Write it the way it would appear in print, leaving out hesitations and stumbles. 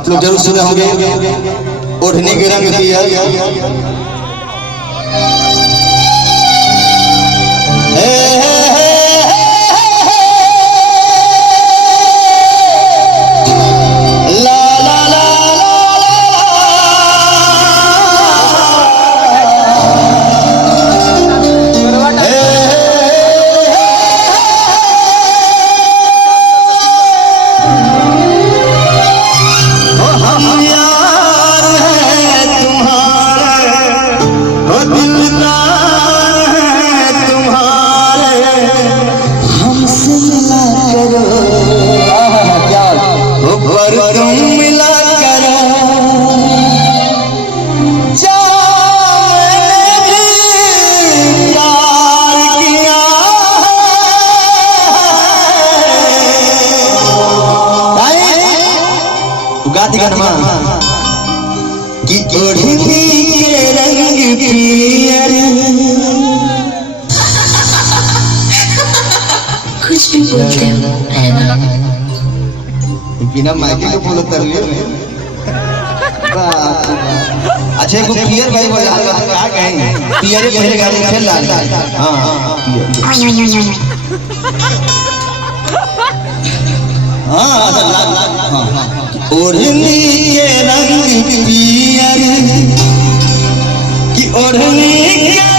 आप लोग जरूर सुने होंगे ओढ़ने के रंग पियर। कि ओढ़नी के रंग पियर कुछ भी बोलते हो है ना। बिना माइक के बोलो कर लिए अच्छा को पियर भाई बोला क्या कहेंगे पियर पहले गाड़ी खेल लाल हां हां ओढ़नी के रंग पियर कि ओढ़नी के